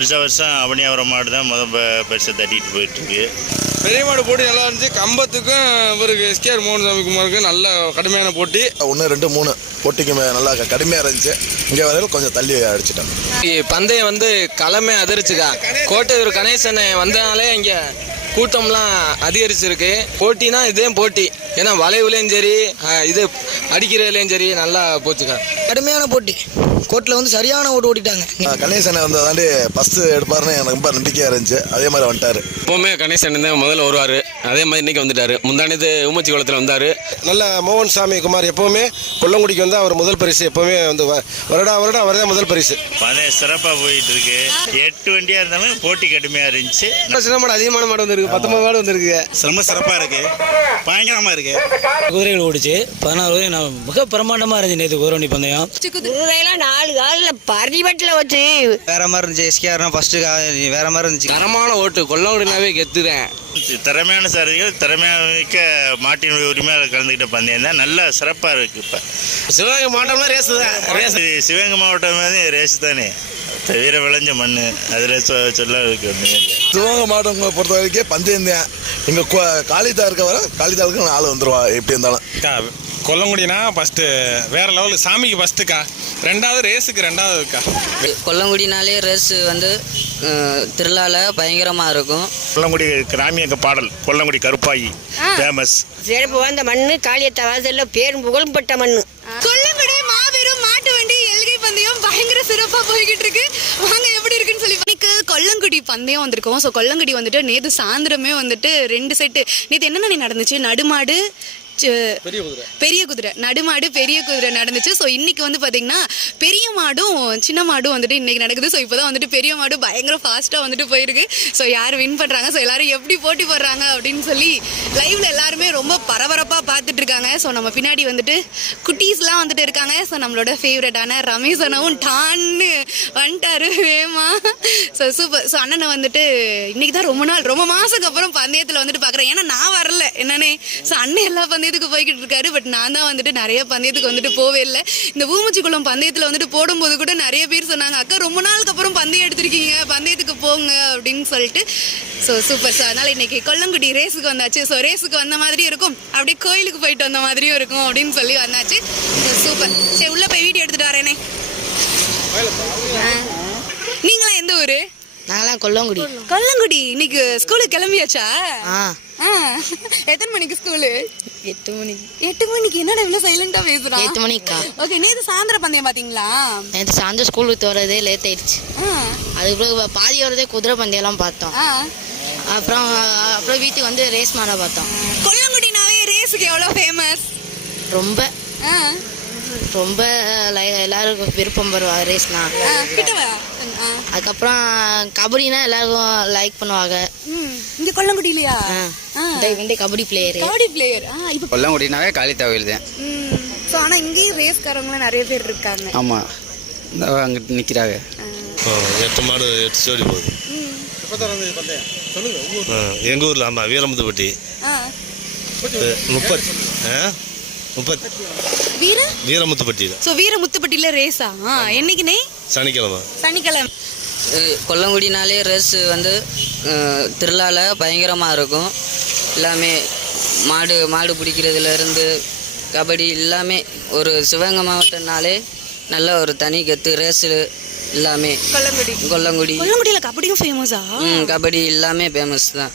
வருஷ வருஷம் அவனியாபுரம் மாடு தான் முத ப- பரிசை தட்டிட்டு போயிட்டுருக்கு. பெரிய மாடு போட்டி நல்லா இருந்துச்சு. கம்பத்துக்கும் இவருக்கு எஸ்கேஆர் மோகன் சாமி குமாருக்கு நல்ல கடுமையான போட்டி. ஒன்று ரெண்டு மூணு போட்டிக்கு நல்லா க- கடுமையாக இருந்துச்சு. இங்கே வரையிலும் கொஞ்சம் தள்ளி அடிச்சிட்டாங்க. பந்தயம் வந்து களமே அதிர்ச்சுக்கா. கோட்டையூர் கணேசன் வந்தனாலே இங்கே கூட்டம்லாம் அதிகரிச்சிருக்கு. போட்டினா இதே போட்டி. ஏன்னா வளைவுலேயும் சரி இது அடிக்கிறதுலேயும் சரி நல்லா போச்சுக்கா. கடுமையான போட்டி. கோர்ட்டில் வந்து சரியான ஓட்டு ஓட்டிட்டாங்க. கணேசனை வந்து அதாண்டி ஃபஸ்ட்டு எடுப்பாருன்னு எனக்கு ரொம்ப நம்பிக்கையாக இருந்துச்சு. அதே மாதிரி வந்துட்டார். எப்போவுமே கணேசன் தான் முதல்ல வருவார். அதே மாதிரி இன்னைக்கு வந்துட்டாரு. முந்தானது ஊமச்சி குளத்தில் வந்தார். நல்ல மோகன் சாமி குமார் எப்போவுமே கொல்லங்குடிக்கு வந்து அவர் முதல் பரிசு. எப்போவுமே வந்து வருடா வருடம் அவர் தான் முதல் பரிசு. பந்தயம் சிறப்பாக போயிட்டு இருக்கு எட்டு வண்டியாக இருந்தாலும் போட்டி கடுமையாக இருந்துச்சு. சின்ன மாடு அதிகமான மாடு வந்திருக்கு. பத்தொன்பது மாடு வந்திருக்கு. ரொம்ப சிறப்பாக இருக்கு. பயங்கரமாக இருக்கு. குதிரைகள் ஓடிச்சு. பதினாறு குதிரை நான் மிக பிரமாண்டமாக இருந்துச்சு நேற்று குதிரை வண்டி பந்தயம். குதிரையெல்லாம் நாலு காலில் பரிவட்டில் வச்சு வேற மாதிரி இருந்துச்சு. எஸ்கேஆர்னா ஃபர்ஸ்ட்டு வேற மாதிரி இருந்துச்சு. தரமான ஓட்டு. கொல்லங்குடினாவே கெத்துறேன் திறமையான சாரதிகள் திறமையான மிக்க மாட்டின் உரிமையாளர் கலந்துக்கிட்ட பந்தயம் தான். நல்லா சிறப்பாக இருக்குது இப்போ. சிவகங்கை மாவட்டம்னா ரேஸ் தான் ரேஸ். சிவகங்கை மாவட்டம் மாதிரி ரேஸ் தானே. தவிர விளைஞ்ச மண் அதில் சொ சொல்ல இருக்கு ஒன்றுமே இல்லை. சிவகங்கை மாவட்டம் பொறுத்த வரைக்கும் பந்தயம் தான். இங்கே காளிதா இருக்க வர காளிதாவுக்கு நாலு வந்துருவா எப்படி இருந்தாலும். கொல்லங்குடினா ஃபஸ்ட்டு வேற லெவலு சாமிக்கு ஃபஸ்ட்டுக்கா ரெண்டாவது ரேஸுக்கு ரெண்டாவதுக்கா கொல்லங்குடினாலே ரேஸ் வந்து திருவிழால பயங்கரமாக இருக்கும். கொல்லங்குடி கிராமிய பாடல் கொல்லங்குடி கருப்பாயி ஃபேமஸ் சிறப்பு வாழ்ந்த மண்ணு காளியத்த வாசலில் பேரும் புகழ்பட்ட மண்ணு. கொல்லங்குடி மாபெரும் மாட்டு வண்டி எல்கை பந்தயம் பயங்கர சிறப்பா போய்கிட்டு இருக்கு. வாங்க எப்படி இருக்குன்னு சொல்லி கொல்லங்குடி பந்தயம் வந்திருக்கோம். ஸோ கொல்லங்குடி வந்துட்டு நேற்று சாயந்தரமே வந்துட்டு ரெண்டு செட்டு நேற்று என்னென்ன நடந்துச்சு? நடுமாடு பெரிய குதிரை. நடுமாடு பெரிய குதிரை நடந்துச்சு. ஸோ இன்னைக்கு வந்து பார்த்தீங்கன்னா பெரிய மாடும் சின்ன மாடும் வந்துட்டு இன்னைக்கு நடக்குது. ஸோ இப்போ தான் வந்துட்டு பெரிய மாடு பயங்கர ஃபாஸ்ட்டாக வந்துட்டு போயிருக்கு. ஸோ யார் வின் பண்ணுறாங்க ஸோ எல்லாரும் எப்படி போட்டி போடுறாங்க அப்படின்னு சொல்லி லைவ்ல எல்லாருமே ரொம்ப பரபரப்பாக பார்த்துட்டு இருக்காங்க. ஸோ நம்ம பின்னாடி வந்துட்டு குட்டீஸ்லாம் வந்துட்டு இருக்காங்க. ஸோ நம்மளோட ஃபேவரட்டான ரமேஷ் அண்ணாவும் டான்னு வந்துட்டாரு வேமா ஸோ சூப்பர் ஸோ அண்ணனை வந்துட்டு இன்னைக்கு தான் ரொம்ப நாள் ரொம்ப மாதத்துக்கு அப்புறம் பந்தயத்தில் வந்துட்டு பார்க்குறேன் ஏன்னா நான் வரல. என்னன்னே? ஸோ அண்ணன் எல்லா பந்தயத்துக்கு போய்கிட்டு இருக்காரு பட் நான் தான் வந்துட்டு நிறைய பந்தயத்துக்கு வந்துட்டு போவே இல்லை. இந்த ஊமச்சிக்குளம் பந்தயத்தில் வந்துட்டு போடும்போது கூட நிறைய பேர் சொன்னாங்க அக்கா ரொம்ப நாளுக்கு அப்புறம் பந்தயம் எடுத்திருக்கீங்க. பந்தயத்துக்கு போங்க. அப்படின்னு சொல்லிட்டு. ஸோ சூப்பர் ஸோ அதனால் இன்னைக்கு கொல்லங்குடி ரேஸுக்கு வந்தாச்சு. ஸோ ரேஸுக்கு வந்த மாதிரியும் இருக்கும். அப்படியே கோயிலுக்கு போயிட்டு வந்த மாதிரியும் இருக்கும் அப்படின்னு சொல்லி வந்தாச்சு. சூப்பர் சரி உள்ளே போய் வீடியோ எடுத்துகிட்டு வரேனே. நீங்களாம் எந்த ஊர்? நாங்களாம் கொல்லங்குடி. கொல்லங்குடி இன்னைக்கு ஸ்கூலுக்கு கிளம்பியாச்சா? எத்தனை மணிக்கு ஸ்கூலு எட்டு மணிக்கு. எட்டு மணிக்கு? என்னடா இவ்வளோ சைலண்டா பேசுறான் எட்டு மணிக்கா? ஓகே நேத்து சாயந்தர பந்தயம் பாத்தீங்களா? நேற்று சாயந்தரம் ஸ்கூலுக்கு வரதே லேட் ஆயிடுச்சு. ஆ. அதுக்கப்புறம் பாதி வரதே குதிரை பந்தயம்லாம் பார்த்தோம். அப்புறம் அப்புறம் வீட்டுக்கு வந்து ரேஸ் மாடை பார்த்தோம். கொல்லங்குடினாவே ரேஸுக்கு எவ்வளோ ஃபேமஸ் ரொம்ப. ரொம்ப எல்லாருக்கும் விருப்பம் வருவா ரேஸ்னா அதுக்கப்புறம் கபடினா எல்லாருக்கும் லைக் பண்ணுவாங்க. ம் இங்க. ஆ இந்த வந்து கபடி பிளேயரு கபடி பிளேயர் இப்போ கொல்லங்குடினாவே காளித்தா கோயில் தான் ம் ஸோ ஆனால் இங்கேயும் ரேஸ்காரவங்களாம் நிறைய பேர் இருக்காங்க. ஆமாம் அங்கே நிற்கிறாங்க எட்டு மாடு எட்டு ஜோடி போகுது. எங்கள் ஊரில் ஆமாம் வீரமுத்துப்பட்டி. முப்பத்தி வீர? வீரமுத்துப்பட்டியில். ஸோ வீர முத்துப்பட்டியில் ரேஸா ஆ என்னைக்குனே சனிக்கிழமை. சனிக்கிழமை. கொல்லங்குடினாலே ரேஸ் வந்து திருவிழால பயங்கரமாக இருக்கும். எல்லாமே மாடு மாடு பிடிக்கிறதுலேருந்து கபடி எல்லாமே ஒரு சிவகங்கை மாவட்டம்னாலே நல்ல ஒரு தனி கெத்து. ரேஸு எல்லாமே. கொல்லங்குடி. கொல்லங்குடி. கொல்லங்குடியில் கபடியும் ஃபேமஸா ம் கபடி எல்லாமே ஃபேமஸ் தான்.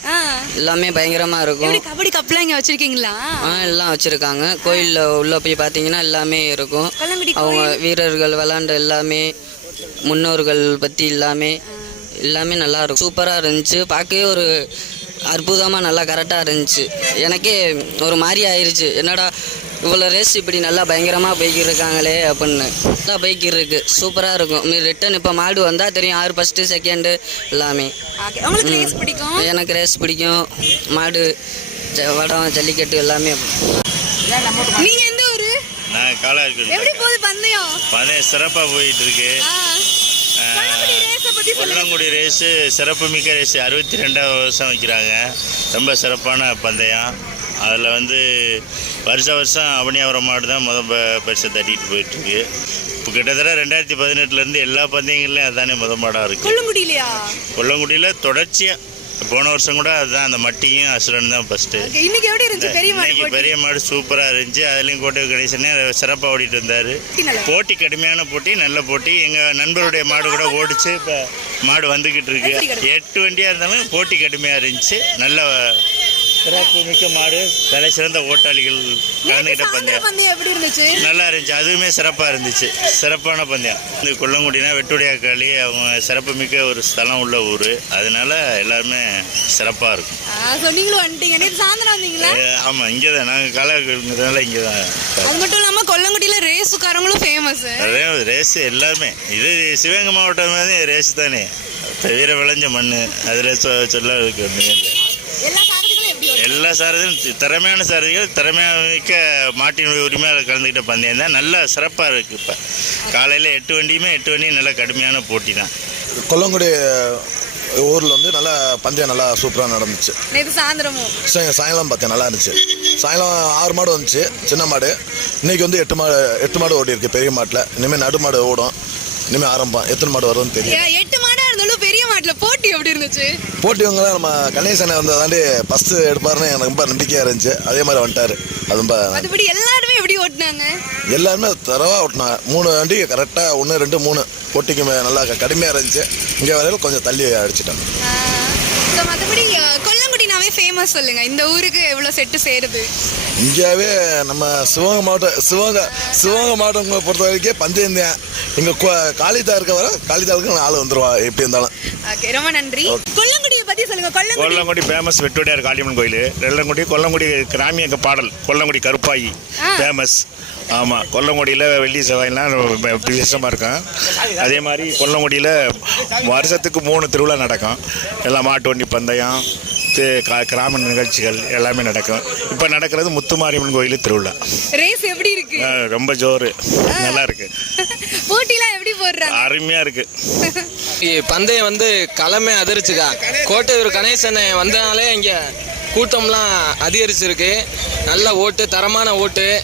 எல்லாமே பயங்கரமாக இருக்கும். கபடி கப்லாம் இங்கே வச்சிருக்கீங்களா? ஆ எல்லாம் வச்சுருக்காங்க. கோயிலில் உள்ளே போய் பார்த்தீங்கன்னா எல்லாமே இருக்கும். அவங்க வீரர்கள் விளாண்ட எல்லாமே முன்னோர்கள் பற்றி எல்லாமே எல்லாமே நல்லா இருக்கும். சூப்பராக இருந்துச்சு. பார்க்கவே ஒரு அற்புதமாக நல்லா கரெக்டாக இருந்துச்சு. எனக்கே ஒரு மாதிரி ஆயிருச்சு. என்னடா இவ்வளோ ரேஸ் இப்படி நல்லா பயங்கரமாக போய்க்கிட்டு இருக்காங்களே அப்படின்னு. நல்லா போய்க்கிட்டு இருக்கு சூப்பராக இருக்கும் ரிட்டன் இப்போ மாடு வந்தால் தெரியும். ஆறு ஃபஸ்ட்டு செகண்டு எல்லாமே. ஓகே உங்களுக்கு ரேஸ் பிடிக்கும்? எனக்கு ரேஸ் பிடிக்கும். மாடு வடம் ஜல்லிக்கட்டு எல்லாமே நீங்க எந்த ஊரு? நான் காலாக இருக்கு எப்படி போகுது பந்தயம்? பந்தயம் சிறப்பாக போயிட்டு இருக்கு. கொல்லங்குடி ரேஸை பத்தி சொல்லுங்க. கொல்லங்குடி ரேஸு சிறப்புமிக்க ரேஸ் அறுபத்தி ரெண்டாவது வருஷம் வைக்கிறாங்க. ரொம்ப சிறப்பான பந்தயம். அதில் வந்து வருஷ வருஷம் அவனியாபுரம் மாடு தான் முத பரிசை தட்டிட்டு போயிட்டுருக்கு. இப்போ கிட்டத்தட்ட ரெண்டாயிரத்தி பதினெட்டுலேருந்து எல்லா பந்தயங்கள்லையும் அதானே முத மாடாக இருக்குது கொல்லங்குடியிலையா? கொல்லங்குடியில் தொடர்ச்சியாக போன வருஷம் கூட அதுதான் அந்த மட்டியும் அசுரன் தான் ஃபஸ்ட்டு Okay, இன்னைக்கு எப்படி இருந்துச்சு? பெரிய மாடு? பெரிய மாடு சூப்பராக இருந்துச்சு. அதுலேயும் கோட்டை கணேசனே சிறப்பாக ஓடிட்டு நல்லா. போட்டி கடுமையான போட்டி நல்ல போட்டி. எங்கள் நண்பருடைய மாடு கூட ஓடிச்சு இப்போ மாடு வந்துக்கிட்டு இருக்கு? எட்டு வண்டியாக இருந்தாலும் போட்டி கடுமையாக இருந்துச்சு. நல்ல சிறப்பு மிக்க மாடு. தலை சிறந்த ஓட்டாளிகள் கலந்துக்கிட்ட சாயந்தர பந்தயம். எப்படி இருந்துச்சு? நல்லா இருந்துச்சு. அதுவுமே சிறப்பாக இருந்துச்சு. சிறப்பான பந்தயம். இந்த கொல்லங்குடினா வெட்டுடையாக்காளி அவங்க சிறப்பு மிக்க ஒரு ஸ்தலம் உள்ள ஊர். அதனால எல்லாருமே சிறப்பாக இருக்கும். so நீங்களும் வந்துட்டீங்க. நேற்று சாயந்தரம் வந்தீங்களா? ஆமாம் இங்கே தான் நாங்கள் காலங்கிறதுனால இங்கே தான் அது மட்டும் இல்லாம கொல்லங்குடியில ரேஸுக்காரங்களும் ஃபேமஸ் அதே ரேஸ் எல்லாமே. இது சிவகங்கை மாவட்டம் ரேஸ் தானே. தவிர விளைஞ்ச மண் அதில் சொ சொல்ல இருக்கு ஒன்றுமே இல்லை எல்லா சாரதிகளும் எப்படி வரும்? எல்லா சாரதியும் திறமையான சாரதிகள் திறமையான மிக்க மாட்டின் உரிமையாளர் கலந்துக்கிட்ட பந்தயம் தான். நல்லா சிறப்பாக இருக்குது இப்போ. காலையில் எட்டு வண்டியுமே எட்டு வண்டியும் நல்லா கடுமையான போட்டி தான். கொல்லங்குடி ஊரில் வந்து நல்லா பந்தயம் நல்லா சூப்பராக நடந்துச்சு. நேற்று சாயந்தரமும் சாய்- சாயங்காலம் பார்த்தேன் நல்லா இருந்துச்சு. சாயங்காலம் ஆறு மாடு வந்துச்சு சின்ன மாடு. இன்னைக்கு வந்து எட்டு மாடு எட்டு மாடு ஓடி இருக்கு பெரிய மாட்டில். இனிமேல் நடு மாடு ஓடும். இனிமேல் ஆரம்பம் எத்தனை மாடு வரும்னு தெரியும் ஏன் எட்டு மாடா இருந்தாலும் பெரிய மாட்டுல போட்டி எப்படி இருந்துச்சு? போட்டிவங்களாம் நம்ம கணேசனை வந்து தாண்டி ஃபஸ்ட்டு எடுப்பாருன்னு எனக்கு ரொம்ப நம்பிக்கையாக இருந்துச்சு. அதே மாதிரி வந்துட்டாரு. அது ரொம்ப மற்றபடி எல்லாருமே எப்படி ஓட்டுனாங்க? எல்லாருமே தரவாக ஓட்டினாங்க. மூணு வண்டி கரெக்டாக ஒன்று ரெண்டு மூணு போட்டிக்கு நல்லா கடுமையாக இருந்துச்சு. இங்கே வரையில கொஞ்சம் தள்ளி அடிச்சிட்டாங்க. மற்றபடி கொல்லங்குடினாவே ஃபேமஸ் சொல்லுங்க. இந்த ஊருக்கு எவ்வளோ செட்டு சேருது? இந்தியாவே நம்ம சிவகங்கை மாவட்டம் சிவகங்கை சிவகங்கை மாவட்டம் பொறுத்த வரைக்கும் பந்தயம் தான். இங்கே காளிதா இருக்க வர காளிதாவுக்கு ஆள் வந்துருவா எப்படி இருந்தாலும். ஓகே ரொம்ப நன்றி. கொல்லங்குடியை பத்தி சொல்லுங்க கொல்லங்குடி. கொல்லங்குடி ஃபேமஸ் வெட்டுடையார் காளியம்மன் கோயில். வெள்ளங்குடி கொல்லங்குடி கிராமிய பாடல் கொல்லங்குடி கருப்பாயி. ஃபேமஸ் ஆமாம் கொல்லங்குடியில் வெள்ளி செவ்வாயெல்லாம் விசேஷமாக இருக்கும். அதே மாதிரி கொல்லங்குடியில் வருஷத்துக்கு மூணு திருவிழா நடக்கும். எல்லாம் மாட்டு வண்டி பந்தயம் தி- கா- கிராம நிகழ்ச்சிகள் எல்லாமே நடக்கும். இப்போ நடக்கிறது முத்துமாரியம்மன் கோயில் திருவிழா. ரேஸ் எப்படி இருக்கு? ரொம்ப ஜோரு. நல்லா இருக்கு. போட்டிலாம் எப்படி போடுறாங்க? அருமையாக இருக்குது இ- பந்தயம் வந்து களமே அதிர்ச்சுக்கா கோட்டையூர் கணேசன் வந்தனாலே இங்கே கூட்டம்லாம் அதிகரிச்சிருக்கு. நல்ல ஓட்டு தரமான ஓட்டு.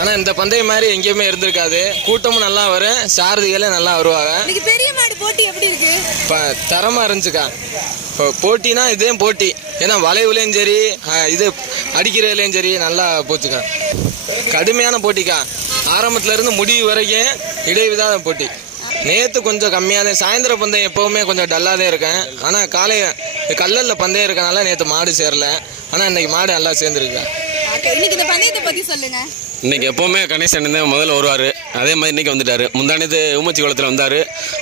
ஆனால் இந்த பந்தயம் மாதிரி எங்கேயுமே இருந்திருக்காது. கூட்டமும் நல்லா வரும். சாரதிகளே நல்லா வருவாங்க. இன்னைக்கு பெரிய மாடு போட்டி எப்படி இருக்கு? இப்போ தரமாக இருந்துச்சுக்கா. இப்போ போட்டினா இதே போட்டி. ஏன்னா வளைவுலேயும் சரி இது அடிக்கிறதுலேயும் சரி நல்லா போச்சுக்கா. கடுமையான போட்டிக்கா. ஆரம்பத்துல இருந்து முடிவு வரைக்கும் இடைவிடாத போட்டி. நேற்று கொஞ்சம் கம்மியாக தான் சாயந்தர பந்தயம் எப்போவுமே கொஞ்சம் டல்லாக தான் இருக்கேன். ஆனால் காலை கல்லலில் பந்தயம் இருக்கனால நேற்று மாடு சேரல. ஆனால் இன்னைக்கு மாடு நல்லா சேர்ந்துருக்கா ஓகே இன்னைக்கு இந்த பந்தயத்தை பத்தி சொல்லுங்க. இன்னைக்கு எப்போவுமே கணேசன் தான் முதல்ல வருவார். அதே மாதிரி இன்னைக்கு வந்துட்டாரு. முந்தானத்து ஊமச்சி குளத்தில் வந்தார்.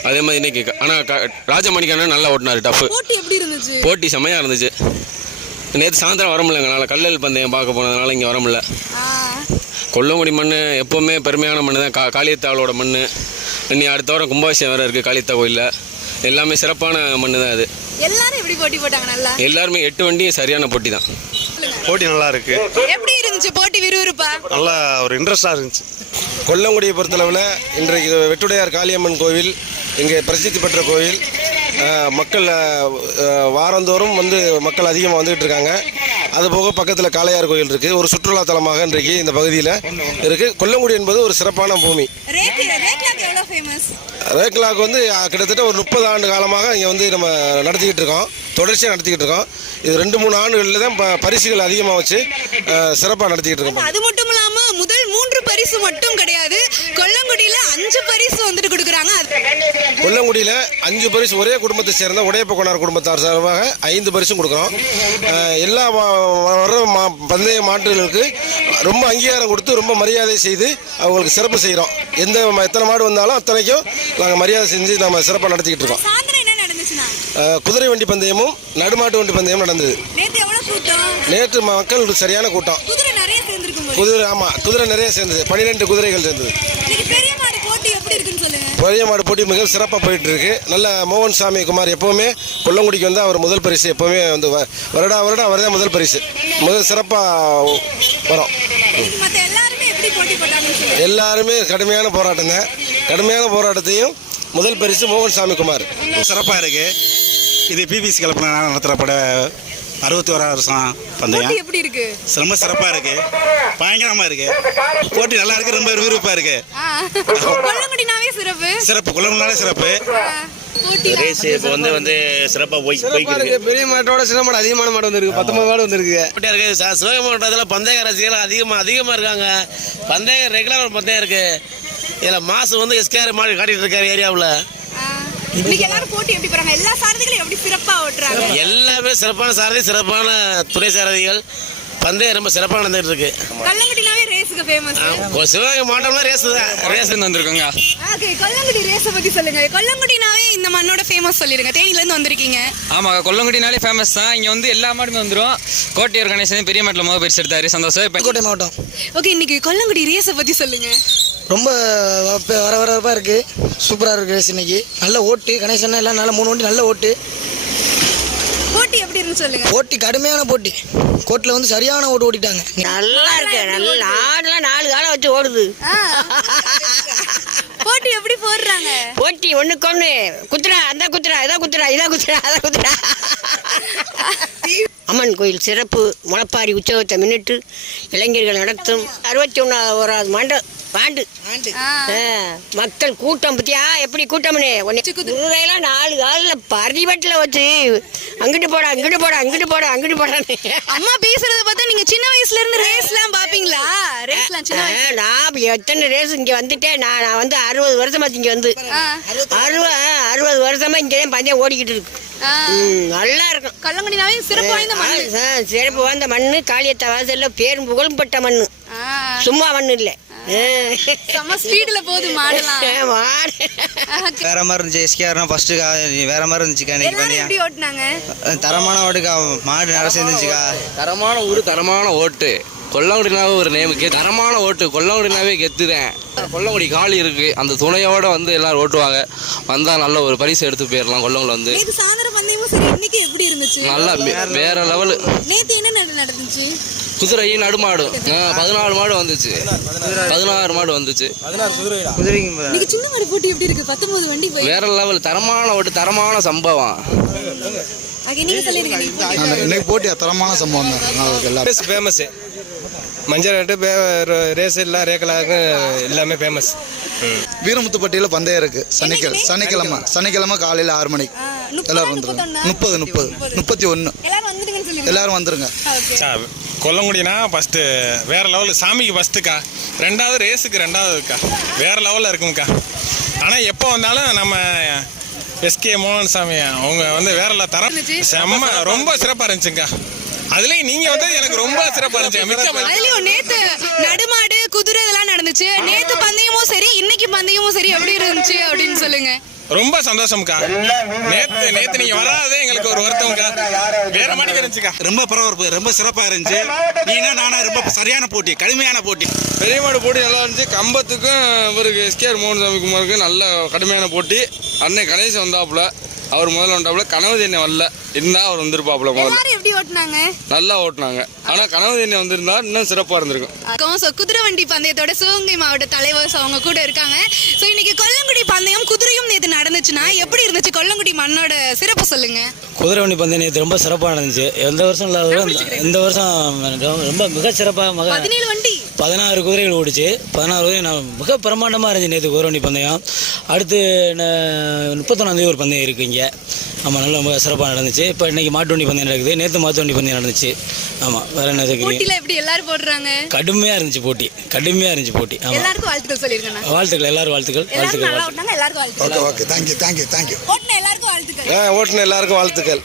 அதே மாதிரி இன்னைக்கு ஆனால் ராஜமணிக்கண்ணன் நல்லா ஓட்டினார் டஃப்பு போட்டி எப்படி இருந்துச்சு? போட்டி செம்மையாக இருந்துச்சு. நேற்று சாயந்தரம் வர முடியல எங்களால் கல்லல் பந்தயம் பார்க்க போனதுனால இங்கே வர முடியல. கொல்லங்குடி மண் எப்போவுமே பெருமையான மண் தான். கா காளியத்தாளோட மண் இனி அடுத்த வாரம் கும்பாபிஷேகம் வேறு இருக்குது காளியத்தா கோயிலில். எல்லாமே சிறப்பான மண் தான் அது. எல்லாரும் எப்படி போட்டி போட்டாங்க நல்லா? எல்லாருமே எட்டு வண்டியும் சரியான போட்டி தான். போட்டி நல்லா இருக்கு. எப்படி இருந்துச்சு? போட்டி விறுவிறுப்பா? நல்லா ஒரு இன்ட்ரெஸ்டாக இருந்துச்சு. கொல்லங்குடியை பொறுத்தளவில் இன்றைக்கு வெட்டுடையார் காளியம்மன் கோவில் இங்கே பிரசித்தி பெற்ற கோவில். அஹ், மக்கள் அஹ், வாரந்தோறும் வந்து மக்கள் அதிகமாக வந்துகிட்டு இருக்காங்க. அதுபோக பக்கத்தில் காளையார் கோயில் இருக்குது ஒரு சுற்றுலா தலமாக இன்றைக்கு இந்த பகுதியில் இருக்குது கொல்லங்குடி என்பது ஒரு சிறப்பான பூமி. ரேக் ரேக்லாக் எவ்வளோ ஃபேமஸ் ரேக்லாக் வந்து அஹ், கிட்டத்தட்ட ஒரு முப்பது ஆண்டு காலமாக இங்கே வந்து நம்ம நடத்திக்கிட்டு இருக்கோம். தொடர்ச்சியாக நடத்திக்கிட்டு இருக்கோம். இது ரெண்டு மூணு ஆண்டுகளில் தான் பரிசுகள் அதிகமாக வச்சு சிறப்பாக நடத்திக்கிட்டு இருக்கோம் அது மட்டும் இல்லாம முதல் மூன்று பரிசு மட்டும் கிடையாது. கொல்லங்குடியில அஞ்சு பரிசு வந்துட்டு கொடுக்குறாங்க. கொல்லங்குடியில் அஞ்சு பரிசு ஒரே குடும்பத்தை சேர்ந்த உடையப்ப கொண்டார் குடும்பத்தார் சார்பாக ஐந்து பரிசும் கொடுக்குறோம். எல்லா வ- வர்ற மா பந்தய மாட்டுகளுக்கு ரொம்ப அங்கீகாரம் கொடுத்து ரொம்ப மரியாதை செய்து அவங்களுக்கு சிறப்பு செய்கிறோம் எந்த எத்தனை மாடு வந்தாலும் அத்தனைக்கும் நாங்கள் மரியாதை செஞ்சு நம்ம சிறப்பாக நடத்திக்கிட்டு இருக்கோம் சாயந்தரம் என்ன நடந்துச்சுன்னா அஹ் குதிரை வண்டி பந்தயமும் நடுமாட்டு வண்டி பந்தயமும் நடந்தது. நேத்து எவ்வளவு கூட்டம்? நேற்று மக்கள் சரியான கூட்டம். குதிரை நிறைய சேர்ந்துருக்கும் போது குதிரை ஆமாம் குதிரை நிறைய சேர்ந்தது. பன்னிரெண்டு குதிரைகள் சேர்ந்தது. பெரிய மாடு போட்டி எப்படி இருக்குன்னு சொல்லுங்க. பெரிய மாடு போட்டி மிக சிறப்பாக போயிட்டு இருக்கு நல்ல மோகன் சாமி குமார் எப்போவுமே கொல்லங்குடிக்கு வந்து அவர் முதல் பரிசு எப்போவுமே வந்து வ- வருடா வருடம் அவர் தான் முதல் பரிசு. முதல் சிறப்பாக வரும். எல்லாருமே கடுமையான போராட்டம் தான். கடுமையான போராட்டத்தையும் முதல் பரிசு மோகன் சாமி குமார். சிறப்பாக இருக்குது இது பிபிசி கலப்பின நடத்துகிற பட அறுபத்தி ஓராவது வருஷம் பந்தயம். எப்படி இருக்கு? ரொம்ப சிறப்பாக இருக்கு. பயங்கரமாக இருக்கு. போட்டி நல்லா இருக்கு ரொம்ப விறுவிறுப்பாக இருக்கு. சிறப்பு. சிறப்பு குளம்னாலே சிறப்பு. ரேஸ் இப்போ வந்து வந்து சிறப்பாக போய் போய்க்கு பெரிய மாட்டோட சின்ன மாடு அதிகமான மாடு வந்திருக்கு. பத்தொன்பது மாடு வந்திருக்கு. போட்டியாக இருக்குது ச- சிவகங்கை மாவட்டத்தில் பந்தய ரசிகர்கள் அதிகமாக அதிகமாக இருக்காங்க. பந்தயம் ரெகுலர் பந்தயம் இருக்குது இதில் மாசு வந்து எஸ்கேஆர் மாடி காட்டிட்டு இருக்காரு ஏரியாவில். இன்னைக்கு எல்லாரும் போட்டி எப்படி போறாங்க? எல்லா சாரதிகளும் எப்படி சிறப்பா ஓட்டுறாங்க? எல்லாமே சிறப்பான சாரதி சிறப்பான துணை சாரதிகள். பந்தயம் ரொம்ப சிறப்பாக நடந்துட்டு இருக்கு. கல்லங்குடினாவே ரேஸுக்கு ஃபேமஸ் சிவகங்கை மாவட்டம்னா ரேஸ் தான். ரேஸ் வந்திருக்கோங்க. ஓகே கொல்லங்குடி ரேஸை பத்தி சொல்லுங்க. கொல்லங்குடினாவே இந்த மண்ணோட ஃபேமஸ் சொல்லிருங்க. தேனில இருந்து வந்திருக்கீங்க. ஆமாங்க கொல்லங்குடினாலே ஃபேமஸ் தான். இங்கே வந்து எல்லா மாடுமே வந்துடும் கோட்டையூர் கணேசன் பெரிய மாட்டில் முதல் பரிசு எடுத்தாரு. சந்தோஷம். கோட்டை மாவட்டம். ஓகே இன்னைக்கு கொல்லங்குடி ரேஸை பத்தி சொல்லுங்க. ரொம்ப வ- வர வரப்பாக இருக்குது சூப்பராக இருக்குது ரேஸ் இன்னைக்கு. நல்ல ஓட்டு. கணேசன் எல்லாம் நல்ல மூணு வண்டி நல்ல ஓட்டு. போட்டி எப்படி இருந்து சொல்லுங்க? போட்டி கடுமையான போட்டி. கோட்டில் வந்து சரியான ஓட்டு ஓட்டிட்டாங்க. நல்லா இருக்கு. நல்ல ஆடுலாம் நாலு காலம் வச்சு ஓடுது. போட்டி எப்படி போடுறாங்க? போட்டி ஒண்ணுக்கு ஒண்ணு. குத்துறா அந்த குத்துறா இதான் குத்துறா இதான் குத்துறா அதான் குத்துறா. அம்மன் கோயில் சிறப்பு முளப்பாரி உற்சவத்தை முன்னிட்டு இளைஞர்கள் நடத்தும் அறுபத்தி ஒன்றாவது ஆண்டு. ஆண்டு. மக்கள் கூட்டம் பத்தியா? எப்படி கூட்டம்னு? குதிரையெல்லாம் நாலு காலில் பரிவட்டில் வச்சு அங்கிட்டு போடா அங்கிட்டு போடா அங்கிட்டு போடா அங்கிட்டு போடான்னு. அம்மா பேசுறத பார்த்தா நீங்க சின்ன வயசுல இருந்து ரேஸ்லாம் பாப்பீங்களா ரேஸ்லாம் நான் எத்தனை ரேஸ் இங்க வந்துட்டேன்? நான் நான் வந்து அறுபது வருஷமா இங்க வந்து. அறுபது அறுபது வருஷமா இங்கே பந்தயம் ஓடிக்கிட்டு இருக்கு. நல்லா இருக்கும் கல்லங்குடினாவே சிறப்பு வாய்ந்த ஆ, சிறப்பு வாய்ந்த மண்ணு. காளியத்த வாசல்ல பேரும் புகழ்பட்ட மண்ணு. ஆ. சும்மா மண்ணு இல்லை. செம்ம ஸ்பீடுல போகுது மாடலாம். மாடு. வேற மாதிரி இருந்துச்சு. எஸ்கேஆர்னா ஃபர்ஸ்ட்டு வேற மாதிரி இருந்துச்சுக்கா இன்னைக்கு எப்படி ஓட்டுனாங்க? தரமான ஓட்டுக்கா மாடு நிறைய இருந்துச்சுக்கா தரமான ஊர் தரமான ஓட்டு. கொல்லங்குடினாவே ஒரு நேமுக்கு தரமான ஓட்டு. கொல்லங்குடினாவே கெத்துதேன் கொல்லங்குடி காளி இருக்கு. அந்த துணையோட வந்து எல்லாரும் ஓட்டுவாங்க. வந்தா நல்ல ஒரு பரிசு எடுத்து போயிடலாம் கொல்லங்குடி வந்து. நேத்து சாயந்தரம் பந்தயமும் சரி இன்னைக்கு எப்படி இருந்துச்சு? நல்லா வே- வேற லெவலு நேத்து என்ன நட- நடந்துச்சு? குதிரை நடுமாடு. ஆ, பதினாலு மாடு வந்துச்சு. பதினாறு மாடு வந்துச்சு. இன்னைக்கு சின்ன மாடு போட்டி எப்படி இருக்கு? பத்தொன்பது வண்டி போய். வேற லெவல் தரமான ஓட்டு தரமான சம்பவம். ஓகே நீங்க சொல்லிருங்க நீங்க போட்டி. இன்னைக்கு போட்டி தரமான சம்பவம் தான். எல்லாரும் ரேஸ் ஃபேமஸ்ஸு மஞ்சள் நட்டு ரேஸ் எல்லாம் ரேக்கலாக எல்லாமே ஃபேமஸ் வீரமுத்துப்பட்டியில் பந்தயம் இருக்கு. சனிக்கிழமை. சனிக்கிழமை. சனிக்கிழமை காலையில் ஆறு மணிக்கு எல்லாரும் வந்துருங்க? முப்பது முப்பது. முப்பத்தி ஒன்று எல்லாரும் வந்துருங்க. கொல்லங்குடினா ஃபஸ்ட்டு வேற லெவல் சாமிக்கு ஃபஸ்ட்டுக்கா ரெண்டாவது ரேஸுக்கு ரெண்டாவதுக்கா? வேற லெவலில் இருக்குங்கக்கா ஆனால் எப்போ வந்தாலும் நம்ம எஸ்கே மோகன் சாமி அவங்க வந்து வேற தரம் செம்ம ரொம்ப சிறப்பாக இருந்துச்சுங்கக்கா அதுலேயும் நீங்கள் வந்து எனக்கு ரொம்ப சிறப்பாக இருந்துச்சு. மிக்க. அதுலயும் நேத்து நடுமாடு குதிரை இதெல்லாம் நடந்துச்சு. நேத்து பந்தயமும் சரி இன்னைக்கு பந்தயமும் சரி எப்படி இருந்துச்சு அப்படின்னு சொல்லுங்க. ரொம்ப சந்தோஷம்க்கா. நேத்து நேத்து நீங்க வராதே எங்களுக்கு ஒரு வருத்தம்க்கா. வேற மாதிரி இருந்துச்சுக்கா. ரொம்ப பரபரப்பு ரொம்ப சிறப்பாக இருந்துச்சு. நீனா நானா ரொம்ப சரியான போட்டி கடுமையான போட்டி. பெரிய மாடு போட்டி நல்லா இருந்துச்சு. கம்பத்துக்கும் இவருக்கு எஸ்கேஆர் மோகன் சாமி குமாருக்கு நல்ல கடுமையான போட்டி. அன்னை கணேசன் வந்தாப்புல அவர் முதல்ல வந்தாப்புல கனவு என்ன வரல. இருந்தா அவர் வந்திருப்பாப்புல முதல்ல. எப்படி ஓட்டுனாங்க? நல்லா ஓட்டுனாங்க. ஆனா கனவு என்ன வந்திருந்தா இன்னும் சிறப்பா இருந்திருக்கும். ஸோ குதிரை வண்டி பந்தயத்தோட சிவகங்கை மாவட்ட தலைவர் so அவங்க கூட இருக்காங்க. ஸோ இன்னைக்கு கொல்லங்குடி பந்தயம் குதிரையும் நேற்று நடந்துச்சுன்னா எப்படி இருந்துச்சு? கொல்லங்குடி மண்ணோட சிறப்பு சொல்லுங்க. குதிரை வண்டி பந்தயம் நேற்று ரொம்ப சிறப்பாக நடந்துச்சு. எந்த வருஷம் இல்லாத இந்த- வருஷம் ரொம்ப மிக சிறப்பாக மிக பதினேழு வண்டி. பதினாறு குதிரைகள் ஓடிச்சு. பதினாறு குதிரை நான் மிக பிரம்மாண்டமாக இருந்துச்சு நேற்று குதிரை வண்டி பந்தயம். அடுத்து முப்பத்தொன்னாந்தேதி ஒரு பந்தயம் இருக்குது இங்கே. ஆமாம் நல்லா ரொம்ப சிறப்பாக நடந்துச்சு. இப்போ இன்னைக்கு மாட்டு வண்டி பந்தயம் நடக்குது. நேற்று மாட்டு வண்டி பந்தயம் நடந்துச்சு. ஆமாம் வேற என்ன போட்டியில எப்படி எல்லாரும் போடுறாங்க? கடுமையாக இருந்துச்சு போட்டி. கடுமையாக இருந்துச்சு போட்டி. ஆமாம் எல்லாருக்கும் வாழ்த்துக்கள் வாழ்த்துக்கள் எல்லாரும் வாழ்த்துக்கள். வாழ்த்துக்கள் okay okay thank you thank you thank you ஓட்டின எல்லாருக்கும் வாழ்த்துக்கள். ஓட்டுன எல்லாருக்கும் வாழ்த்துக்கள்.